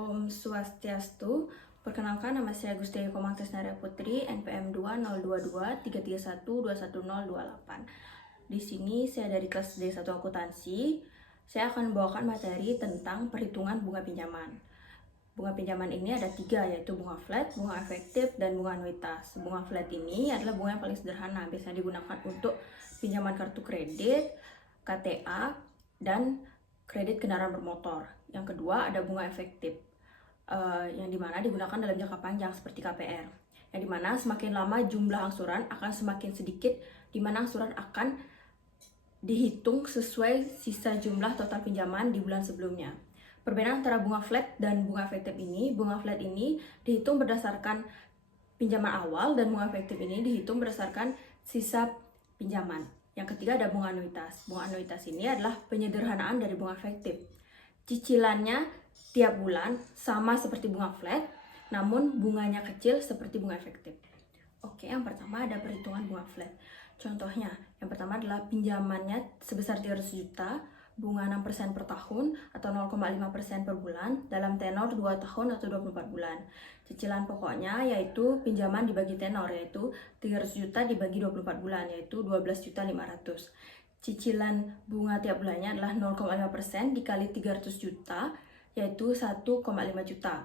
Om Swastiastu. Perkenalkan, nama saya Agustia Komangtesnaria Putri, NPM 2022331210028. Di sini saya dari kelas D1 Akuntansi. Saya akan membawakan materi tentang perhitungan bunga pinjaman. Bunga pinjaman ini ada 3, yaitu bunga flat, bunga efektif, dan bunga anuitas. Bunga flat ini adalah bunga yang paling sederhana, biasanya digunakan untuk pinjaman kartu kredit, KTA, dan kredit kendaraan bermotor. Yang kedua ada bunga efektif, yang dimana digunakan dalam jangka panjang seperti KPR. Yang dimana semakin lama jumlah angsuran akan semakin sedikit, dimana angsuran akan dihitung sesuai sisa jumlah total pinjaman di bulan sebelumnya. Perbedaan antara bunga flat dan bunga efektif ini, bunga flat ini dihitung berdasarkan pinjaman awal dan bunga efektif ini dihitung berdasarkan sisa pinjaman. Yang ketiga ada bunga anuitas. Bunga anuitas ini adalah penyederhanaan dari bunga efektif. Cicilannya tiap bulan sama seperti bunga flat, namun bunganya kecil seperti bunga efektif. Oke, yang pertama ada perhitungan bunga flat. Contohnya, yang pertama adalah pinjamannya sebesar 300 juta, bunga 6% per tahun atau 0,5% per bulan dalam tenor 2 tahun atau 24 bulan. Cicilan pokoknya yaitu pinjaman dibagi tenor, yaitu 300 juta dibagi 24 bulan, yaitu 12.500. Cicilan bunga tiap bulannya adalah 0,5% dikali 300 juta, yaitu 1,5 juta.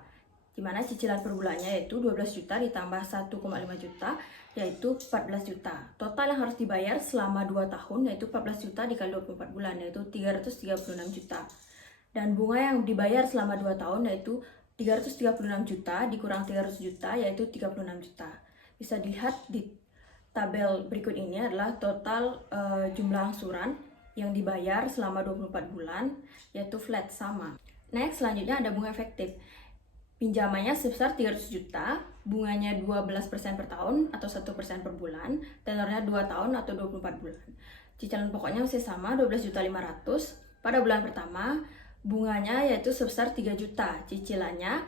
Dimana cicilan per bulannya yaitu 12 juta ditambah 1,5 juta, yaitu 14 juta. Total yang harus dibayar selama 2 tahun yaitu 14 juta dikali 24 bulan, yaitu 336 juta. Dan bunga yang dibayar selama 2 tahun yaitu 336 juta dikurang 300 juta, yaitu 36 juta. Bisa dilihat di tabel berikut ini adalah total jumlah angsuran yang dibayar selama 24 bulan, yaitu flat sama. Next, selanjutnya ada bunga efektif. Pinjamannya sebesar 300 juta, bunganya 12% per tahun atau 1% per bulan, tenornya 2 tahun atau 24 bulan. Cicilan pokoknya masih sama, 12.500. Pada bulan pertama, bunganya yaitu sebesar 3 juta, cicilannya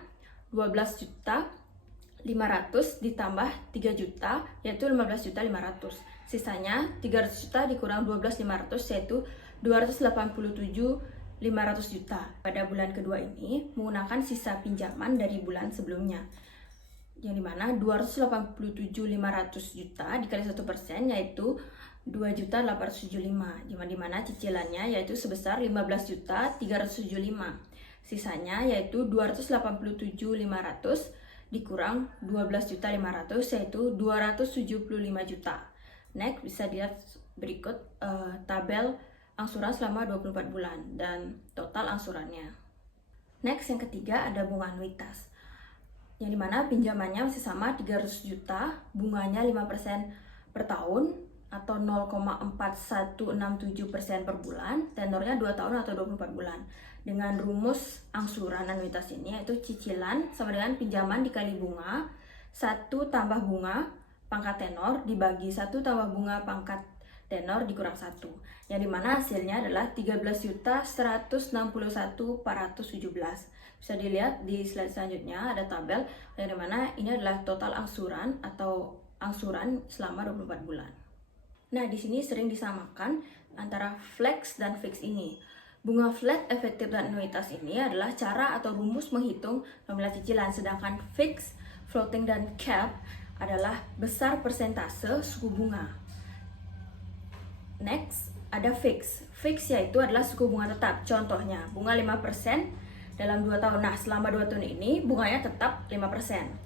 12.500 ditambah 3 juta, yaitu 15.500. Sisanya 300 juta dikurang 12.500, yaitu 287.500 juta. Pada bulan kedua ini menggunakan sisa pinjaman dari bulan sebelumnya, yang dimana 287.500 juta dikali 1% yaitu 2.875, dimana cicilannya yaitu sebesar 15.375. Sisanya yaitu 287.500 dikurang 12.500, yaitu 275 juta. Next, bisa dilihat berikut tabel angsuran selama 24 bulan dan total angsurannya. Next, yang ketiga ada bunga anuitas, yang dimana pinjamannya masih sama 300 juta, bunganya 5% per tahun atau 0,4167% per bulan, tenornya 2 tahun atau 24 bulan. Dengan rumus angsuran anuitas ini yaitu cicilan sama dengan pinjaman dikali bunga, 1 tambah bunga pangkat tenor dibagi 1 tambah bunga pangkat tenor dikurang 1, yang dimana hasilnya adalah 13.161.417. Bisa dilihat di slide selanjutnya ada tabel yang dimana ini adalah total angsuran atau angsuran selama 24 bulan. Nah, di sini sering disamakan antara flex dan fix ini. Bunga flat, efektif, dan anuitas ini adalah cara atau rumus menghitung nominal cicilan, sedangkan fix, floating, dan cap adalah besar persentase suku bunga. Next, ada fix. Fix yaitu adalah suku bunga tetap. Contohnya, bunga 5% dalam 2 tahun. Nah, selama 2 tahun ini bunganya tetap 5%.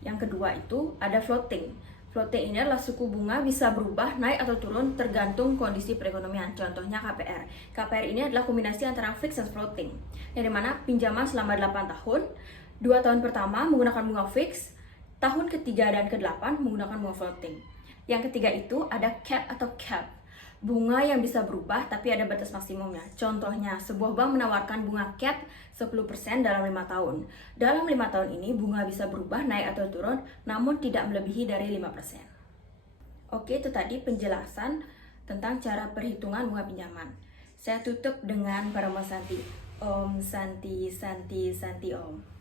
Yang kedua itu ada floating. Floating ini adalah suku bunga bisa berubah naik atau turun tergantung kondisi perekonomian. Contohnya KPR. KPR ini adalah kombinasi antara fix dan floating, yang dimana pinjaman selama 8 tahun, 2 tahun pertama menggunakan bunga fix, tahun ketiga dan ke-8 menggunakan bunga floating. Yang ketiga itu ada cap atau cap. Bunga yang bisa berubah tapi ada batas maksimumnya. Contohnya, sebuah bank menawarkan bunga cap 10% dalam 5 tahun. Dalam 5 tahun ini bunga bisa berubah naik atau turun, namun tidak melebihi dari 5%. Oke, itu tadi penjelasan tentang cara perhitungan bunga pinjaman. Saya tutup dengan Parama Santi. Om Santi Santi Santi Om.